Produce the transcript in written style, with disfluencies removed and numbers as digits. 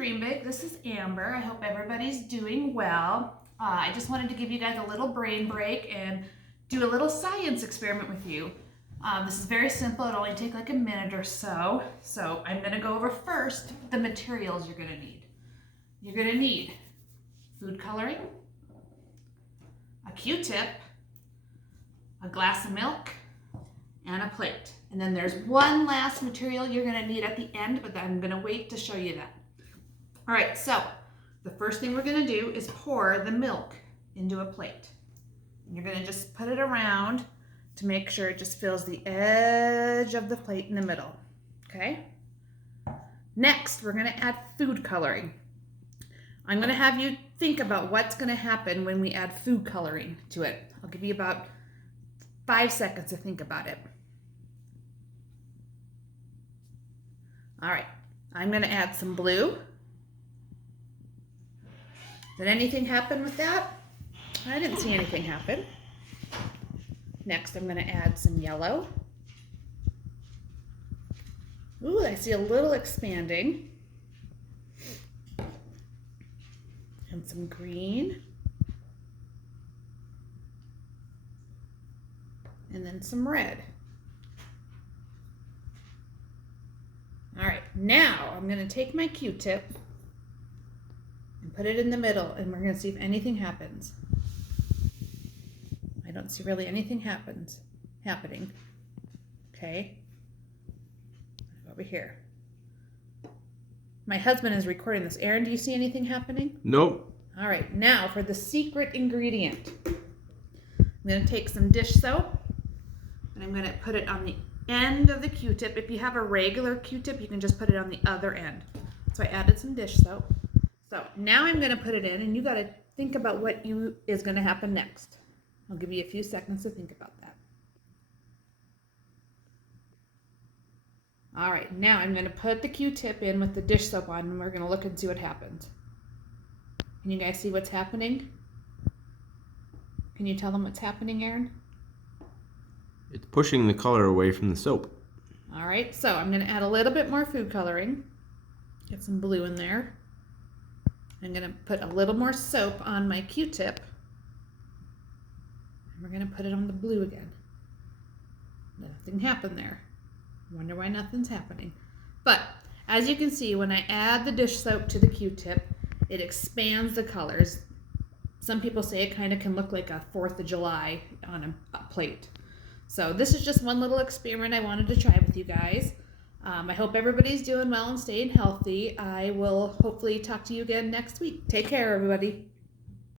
Dream Big. This is Amber. I hope everybody's doing well. I just wanted to give you guys a little brain break and do a little science experiment with you. This is very simple. It'll only take like a minute or so. So I'm going to go over first the materials you're going to need. You're going to need food coloring, a Q-tip, a glass of milk, and a plate. And then there's one last material you're going to need at the end, but I'm going to wait to show you that. All right, so the first thing we're going to do is pour the milk into a plate. And you're going to just put it around to make sure it just fills the edge of the plate in the middle, okay? Next, we're going to add food coloring. I'm going to have you think about what's going to happen when we add food coloring to it. I'll give you about 5 seconds to think about it. All right, I'm going to add some blue. Did anything happen with that? I didn't see anything happen. Next, I'm going to add some yellow. Ooh, I see a little expanding. And some green. And then some red. All right, now I'm going to take my Q-tip and put it in the middle, and we're going to see if anything happens. I don't see really anything happening. Okay. Over here. My husband is recording this. Aaron, do you see anything happening? Nope. All right, now for the secret ingredient. I'm going to take some dish soap, and I'm going to put it on the end of the Q-tip. If you have a regular Q-tip, you can just put it on the other end. So I added some dish soap. So now I'm going to put it in, and you got to think about what is going to happen next. I'll give you a few seconds to think about that. All right, now I'm going to put the Q-tip in with the dish soap on, and we're going to look and see what happens. Can you guys see what's happening? Can you tell them what's happening, Aaron? It's pushing the color away from the soap. All right, so I'm going to add a little bit more food coloring. Get some blue in there. I'm going to put a little more soap on my Q-tip. And we're going to put it on the blue again. Nothing happened there. Wonder why nothing's happening. But as you can see, when I add the dish soap to the Q-tip, it expands the colors. Some people say it kind of can look like a 4th of July on a plate. So this is just one little experiment I wanted to try with you guys. I hope everybody's doing well and staying healthy. I will hopefully talk to you again next week. Take care, everybody.